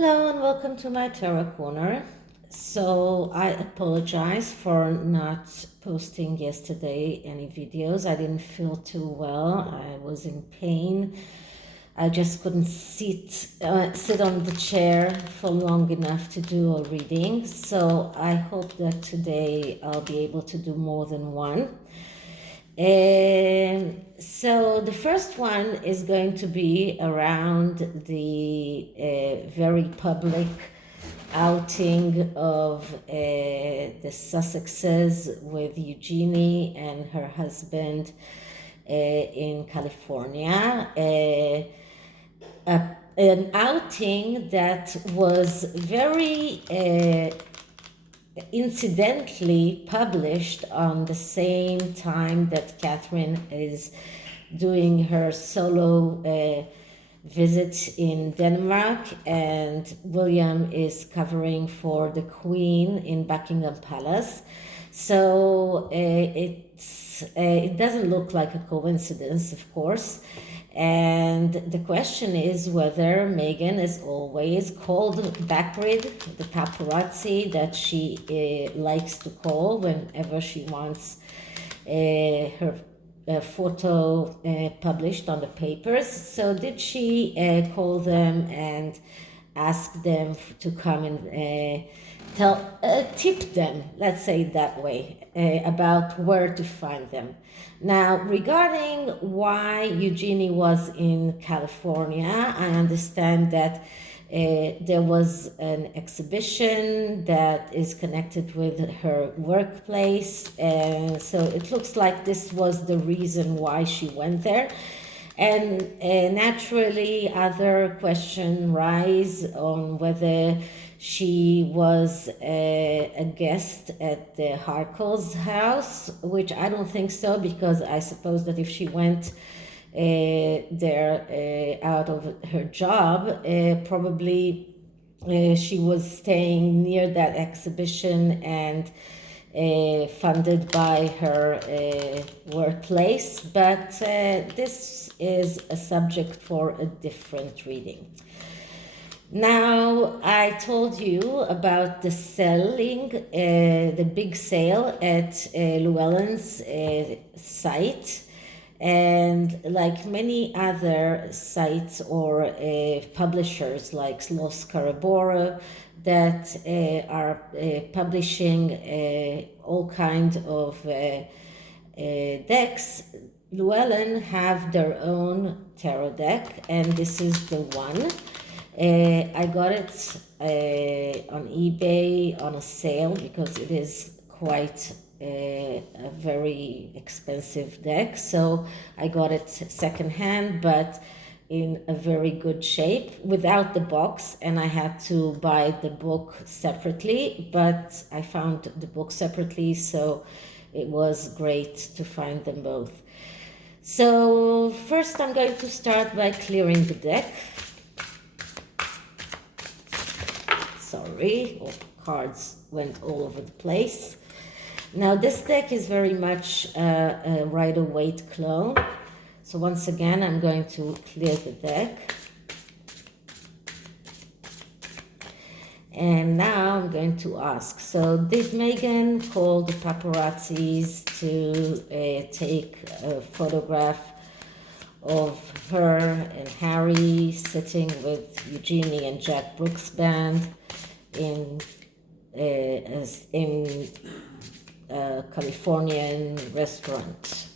Hello and welcome to my tarot corner. So I apologize for not posting yesterday any videos. I didn't feel too well. I was in pain. I just couldn't sit on the chair for long enough to do a reading. So I hope that today I'll be able to do more than one. So the first one is going to be around the very public outing of the Sussexes with Eugenie and her husband in California. An outing that was very incidentally published on the same time that Catherine is doing her solo visit in Denmark, and William is covering for the Queen in Buckingham Palace. So it doesn't look like a coincidence, of course. And the question is whether Meghan is always called backward, the paparazzi that she likes to call whenever she wants her photo published on the papers. So did she call them and ask them to come and tip them, let's say it that way, about where to find them. Now, regarding why Eugenie was in California, I understand that there was an exhibition that is connected with her workplace, and so it looks like this was the reason why she went there. And naturally, other questions rise on whether she was a guest at the Harkle's house, which I don't think so, because I suppose that if she went there out of her job, probably she was staying near that exhibition and funded by her workplace. But this is a subject for a different reading. Now, I told you about the selling, the big sale at Llewellyn's site. And like many other sites or publishers like Los Caraboro that are publishing all kinds of decks, Llewellyn have their own tarot deck, and this is the one. I got it on eBay on a sale because it is quite a very expensive deck. So I got it secondhand, but in a very good shape without the box, and I had to buy the book separately, but I found the book separately, so it was great to find them both. So first I'm going to start by clearing the deck. Sorry, all cards went all over the place. Now this deck is very much a Rider-Waite clone. So once again, I'm going to clear the deck. And now I'm going to ask, so did Meghan call the paparazzis to take a photograph of her and Harry sitting with Eugenie and Jack Brooks' band in a Californian restaurant?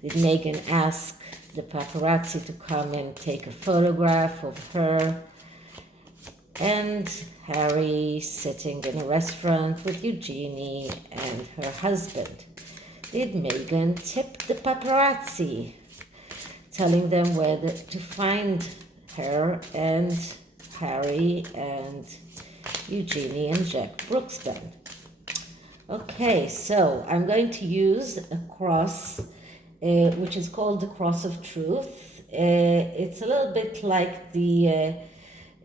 Did Meghan ask the paparazzi to come and take a photograph of her and Harry sitting in a restaurant with Eugenie and her husband? Did Meghan tip the paparazzi, telling them where to find her and Harry and Eugenie and Jack Brooks' band? Okay, so I'm going to use a cross, which is called the Cross of Truth. It's a little bit like the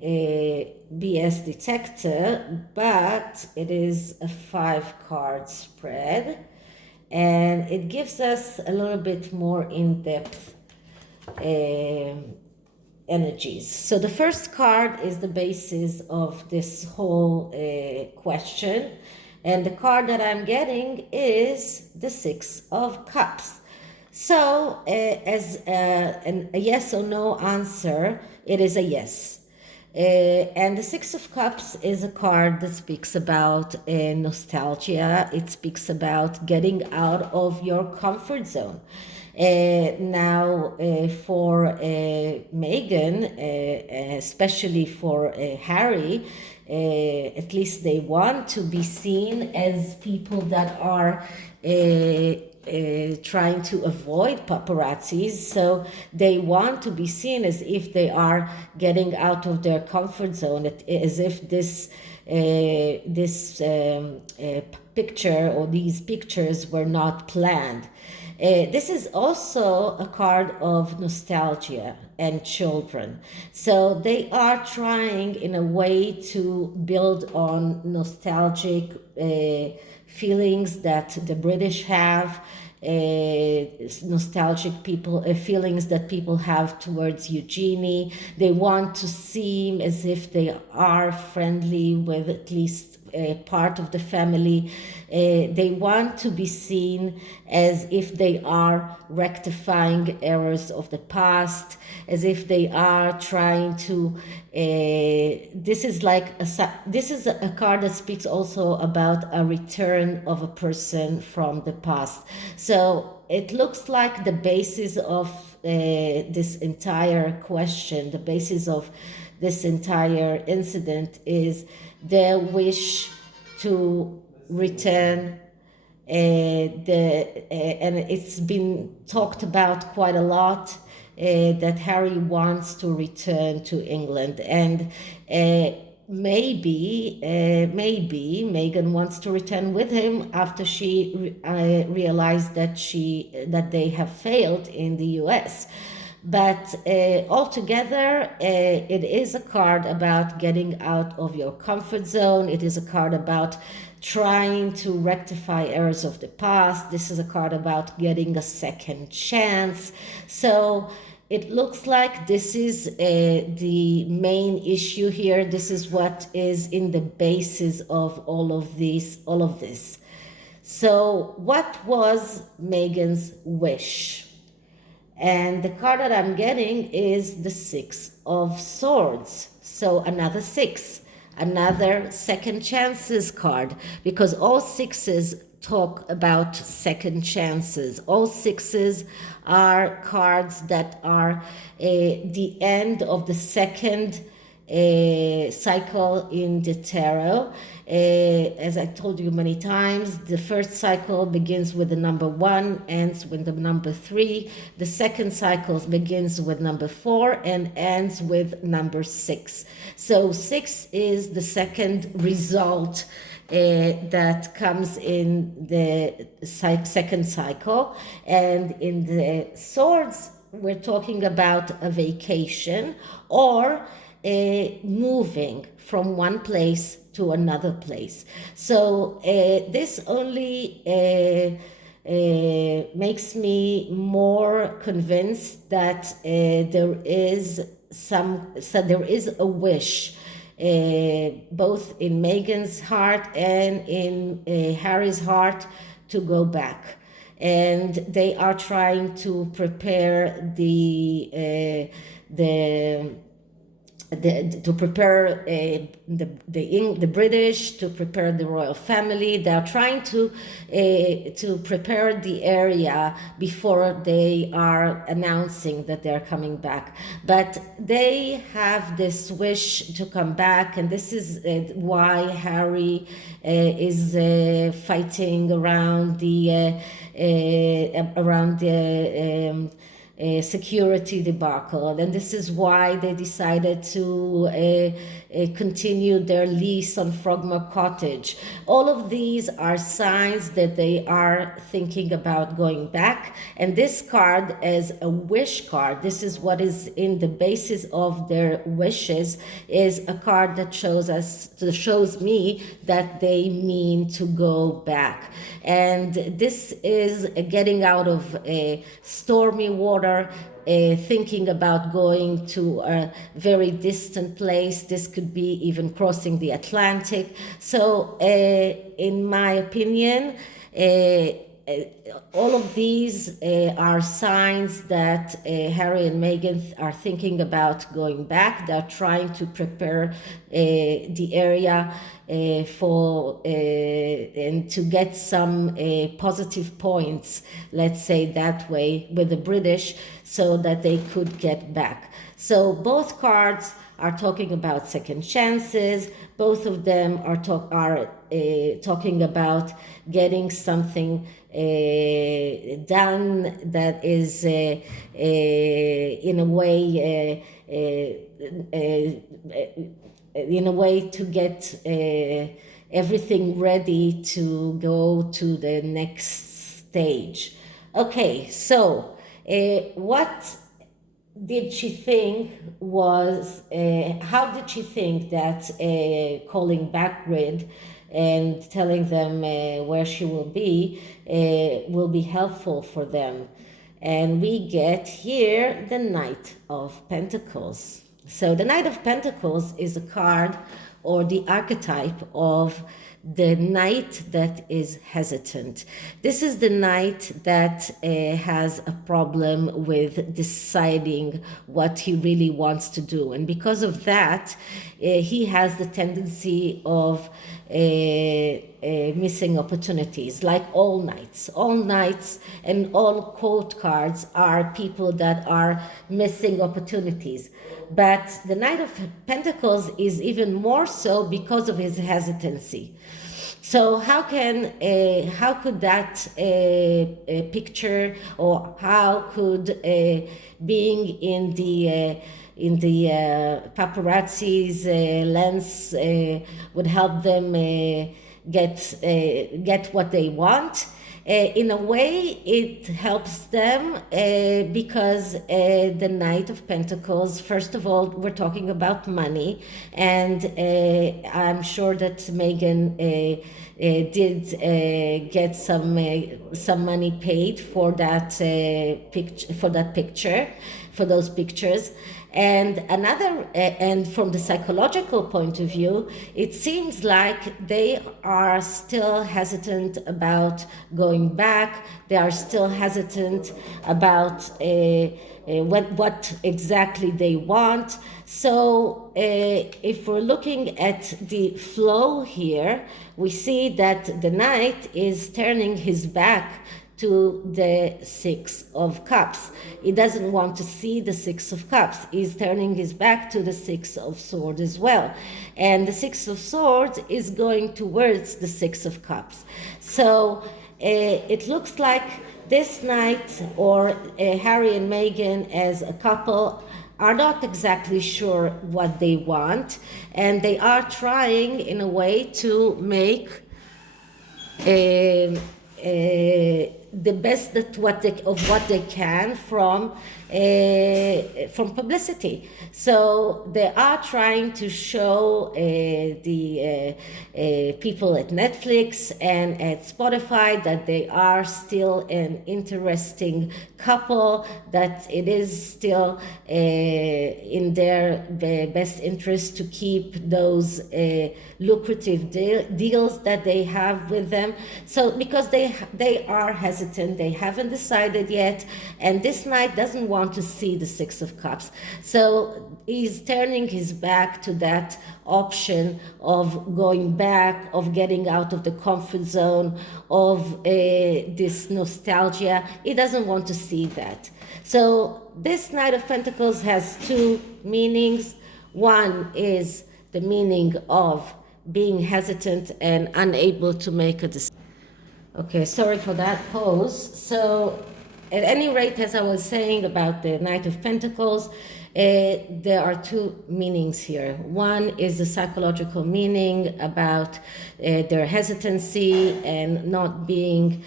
BS detector, but it is a 5-card spread, and it gives us a little bit more in-depth energies. So the first card is the basis of this whole question. And the card that I'm getting is the Six of Cups. So as a yes or no answer, it is a yes. And the Six of Cups is a card that speaks about nostalgia. It speaks about getting out of your comfort zone. Now, for Meghan, especially for Harry, at least they want to be seen as people that are trying to avoid paparazzis. So they want to be seen as if they are getting out of their comfort zone, as if this picture or these pictures were not planned. This is also a card of nostalgia and children. So they are trying in a way to build on nostalgic feelings that the British have, nostalgic feelings that people have towards Eugenie. They want to seem as if they are friendly with at least part of the family. They want to be seen as if they are rectifying errors of the past, as if they are trying to. This is a card that speaks also about a return of a person from the past. So it looks like the basis of this entire question, the basis of this entire incident is their wish to return. And it's been talked about quite a lot that Harry wants to return to England, and maybe Meghan wants to return with him after she realized that they have failed in the US. But altogether, it is a card about getting out of your comfort zone. It is a card about trying to rectify errors of the past. This is a card about getting a second chance. So it looks like this is the main issue here. This is what is in the basis of all of this. So what was Meghan's wish? And the card that I'm getting is the Six of Swords. So another six, another second chances card, because all sixes talk about second chances. All sixes are cards that are the end of the second cycle in the tarot. As I told you many times, the first cycle begins with the number 1, ends with the number 3. The second cycle begins with number 4 and ends with number 6. So 6 is the second result that comes in the second cycle. And in the swords, we're talking about a vacation or moving from one place to another place. So this only makes me more convinced that there is a wish both in Meghan's heart and in Harry's heart to go back. And they are trying to prepare the British, to prepare the royal family. They are trying to prepare the area before they are announcing that they are coming back. But they have this wish to come back, and this is why Harry is fighting around the security debacle, and this is why they decided to continue their lease on Frogmore Cottage. All of these are signs that they are thinking about going back, and this card as a wish card, this is what is in the basis of their wishes, is a card that shows me that they mean to go back. And this is getting out of stormy water. thinking about going to a very distant place. This could be even crossing the Atlantic. So in my opinion, all of these are signs that Harry and Meghan are thinking about going back. They're trying to prepare the area for and to get some positive points, let's say that way, with the British, so that they could get back. So both cards are talking about second chances. Both of them are talking about getting something done that is in a way to get everything ready to go to the next stage. Okay, so what did she think was, how did she think that calling back Grid and telling them where she will be helpful for them? And we get here the Knight of Pentacles. So the Knight of Pentacles is a card or the archetype of the knight that is hesitant. This is the knight that has a problem with deciding what he really wants to do. And because of that, he has the tendency of missing opportunities, like all knights. All knights and all court cards are people that are missing opportunities. But the Knight of Pentacles is even more so because of his hesitancy. So how could that picture, or how could being in the paparazzi's lens would help them get what they want? In a way, it helps them because the Knight of Pentacles, first of all, we're talking about money, and I'm sure that Meghan did get some money paid for that picture, for those pictures. And and from the psychological point of view, it seems like they are still hesitant about going back. They are still hesitant about what exactly they want. So if we're looking at the flow here, we see that the knight is turning his back to the Six of Cups. He doesn't want to see the Six of Cups. He's turning his back to the Six of Swords as well. And the Six of Swords is going towards the Six of Cups. So it looks like this night, or Harry and Meghan as a couple, are not exactly sure what they want. And they are trying in a way to make the best of what they can from publicity. So they are trying to show the people at Netflix and at Spotify that they are still an interesting couple, that it is still in their best interest to keep those lucrative deals that they have with them. So because they are hesitant, they haven't decided yet, and this knight doesn't want to see the Six of Cups. So he's turning his back to that option of going back, of getting out of the comfort zone, of this nostalgia. He doesn't want to see that. So this Knight of Pentacles has two meanings. One is the meaning of being hesitant and unable to make a decision. Okay, sorry for that pause. So at any rate, as I was saying about the Knight of Pentacles, there are two meanings here. One is the psychological meaning about their hesitancy and not being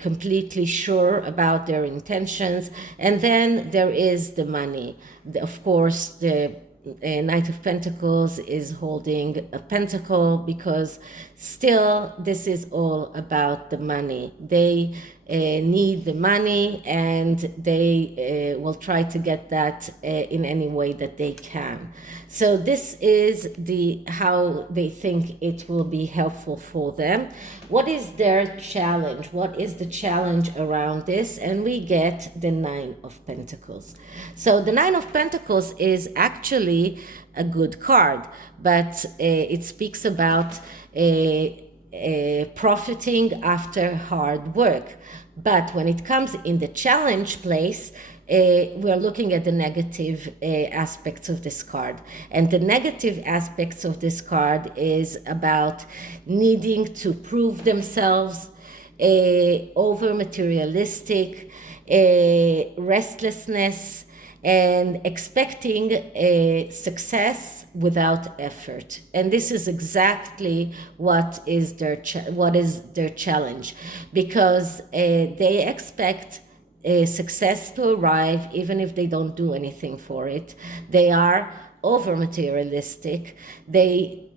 completely sure about their intentions. And then there is the money. Of course, the Knight of Pentacles is holding a pentacle, because still this is all about the money. They need the money, and they will try to get that in any way that they can. So this is how they think it will be helpful for them. What is their challenge? What is the challenge around this? And we get the Nine of Pentacles. So the Nine of Pentacles is actually a good card, but it speaks about profiting after hard work. But when it comes in the challenge place, we're looking at the negative aspects of this card. And the negative aspects of this card is about needing to prove themselves, over materialistic, restlessness, and expecting success without effort. And this is exactly what is their challenge, because they expect success to arrive even if they don't do anything for it. They are over materialistic. They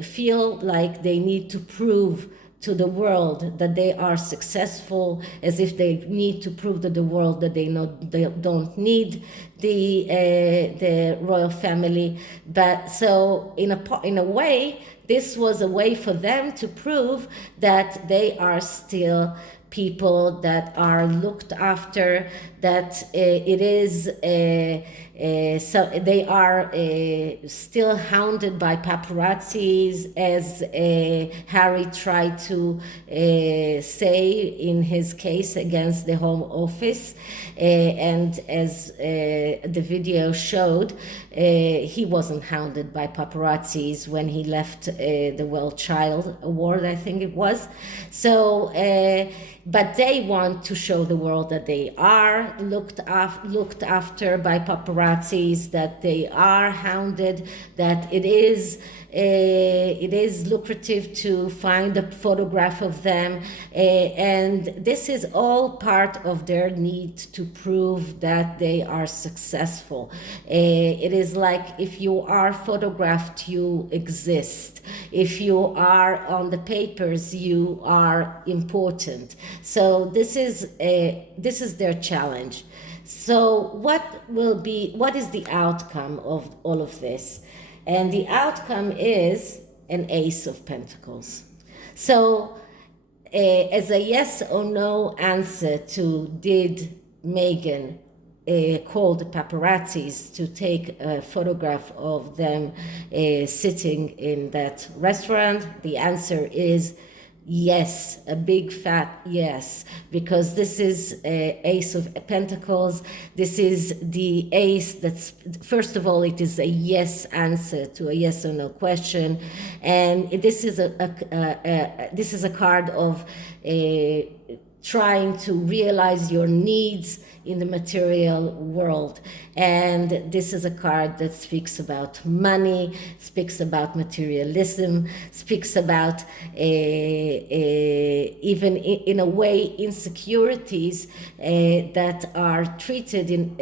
feel like they need to prove to the world that they are successful, as if they need to prove to the world that they don't need the royal family. But so in a way, this was a way for them to prove that they are still people that are looked after, that it is so they are still hounded by paparazzis, as Harry tried to say in his case against the Home Office, and as the video showed, he wasn't hounded by paparazzis when he left the Well Child Award, I think it was. So but they want to show the world that they are looked after by paparazzis, that they are hounded, that it is lucrative to find a photograph of them, and this is all part of their need to prove that they are successful. It is like, if you are photographed, you exist. If you are on the papers, you are important. So this is their challenge. So what is the outcome of all of this? And the outcome is an Ace of Pentacles. So as a yes or no answer to, did Meghan call the paparazzis to take a photograph of them sitting in that restaurant? The answer is yes, a big fat yes, because this is Ace of Pentacles. This is the ace that's, first of all, it is a yes answer to a yes or no question, and this is a card of trying to realize your needs in the material world. And this is a card that speaks about money, speaks about materialism, speaks about even in a way insecurities that are treated in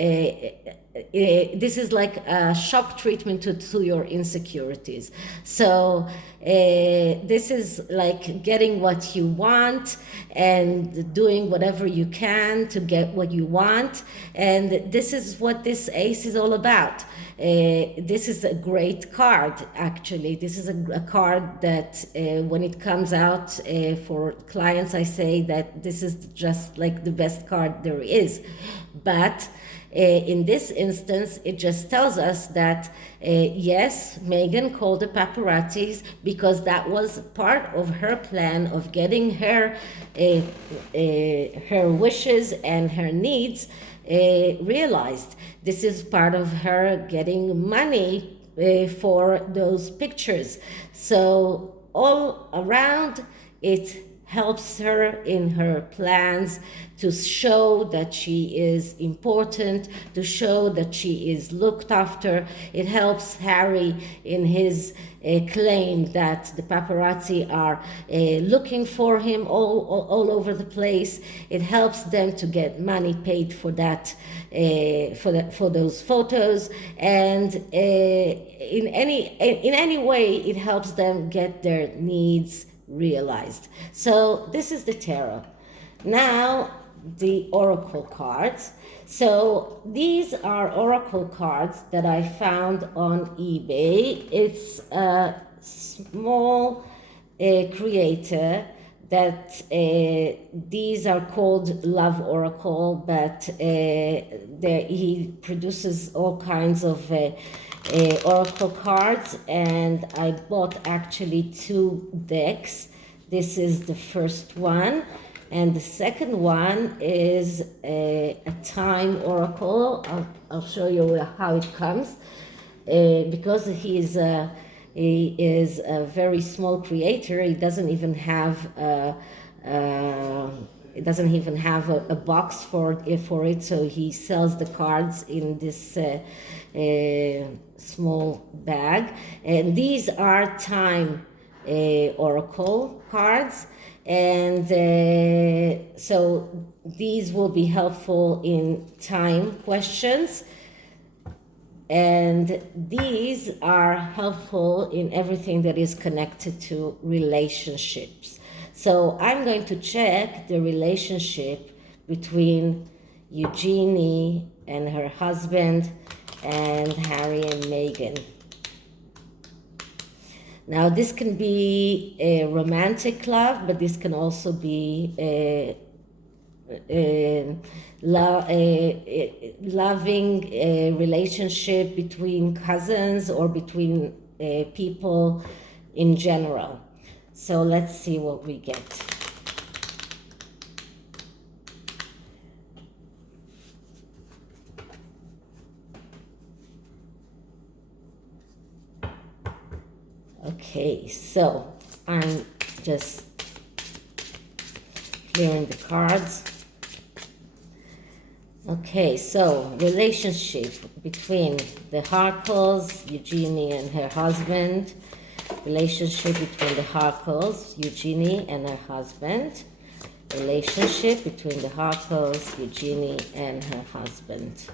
this is like a shock treatment to your insecurities. So this is like getting what you want and doing whatever you can to get what you want. And this is what this ace is all about. This is a great card, actually. This is a card that when it comes out for clients, I say that this is just like the best card there is. But in this instance, it just tells us that yes, Meghan called the paparazzis because that was part of her plan of getting her wishes and her needs realized. This is part of her getting money for those pictures. So all around, it helps her in her plans to show that she is important, to show that she is looked after. It helps Harry in his claim that the paparazzi are looking for him all over the place. It helps them to get money paid for that, for those photos, and in any way it helps them get their needs realized. So this is the tarot. Now, the oracle cards. So these are oracle cards that I found on eBay. It's a small creator that these are called love oracle, but he produces all kinds of oracle cards, and I bought actually 2 decks. This is the first one, and the second one is a time oracle. I'll show you how it comes. Because he is a very small creator, he doesn't even have a box for it, so he sells the cards in this small bag. And these are time oracle cards, and so these will be helpful in time questions, and these are helpful in everything that is connected to relationships. So I'm going to check the relationship between Eugenie and her husband and Harry and Meghan. Now, this can be a romantic love, but this can also be a loving relationship between cousins or between people in general. So let's see what we get. Okay, so I'm just clearing the cards. Okay, so relationship between the Harkles, Eugenie and her husband. Relationship between the Harkles, Eugenie and her husband. Relationship between the Harkles, Eugenie and her husband.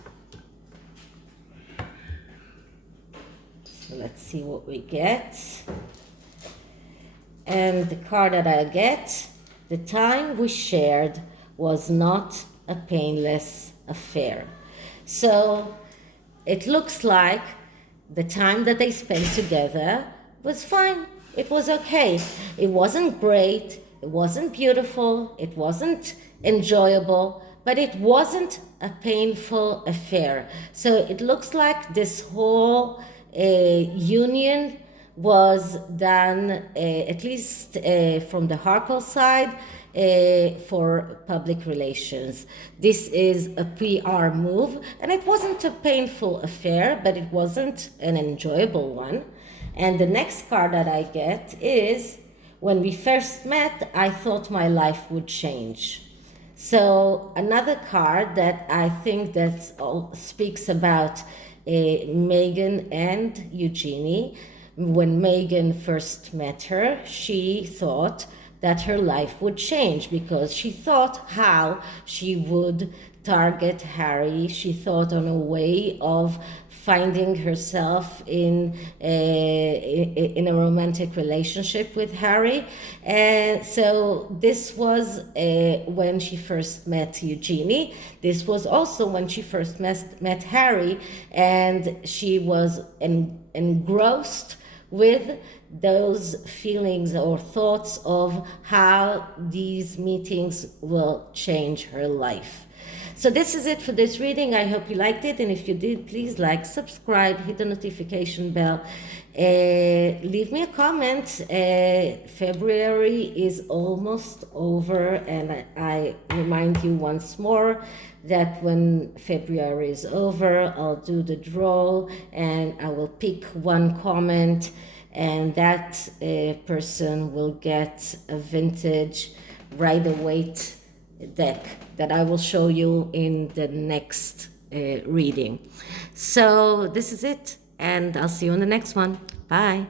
So let's see what we get. And the card that I get, the time we shared was not a painless affair. So it looks like the time that they spent together was fine. It was okay. It wasn't great. It wasn't beautiful. It wasn't enjoyable, but it wasn't a painful affair. So it looks like this whole union was done, at least from the Harkle side, for public relations. This is a PR move, and it wasn't a painful affair, but it wasn't an enjoyable one. And the next card that I get is, when we first met, I thought my life would change. So another card that I think that speaks about Meghan and Eugenie. When Meghan first met her, she thought that her life would change because she thought how she would target Harry. She thought on a way of finding herself in a romantic relationship with Harry. And so this was when she first met Eugenie. This was also when she first met Harry, and she was engrossed with those feelings or thoughts of how these meetings will change her life. So this is it for this reading. I hope you liked it, and if you did, please like, subscribe, hit the notification bell, leave me a comment. February is almost over, and I remind you once more that when February is over, I'll do the draw and I will pick one comment, and that person will get a vintage Rider-Waite deck that I will show you in the next reading. So this is it, and I'll see you in the next one. Bye.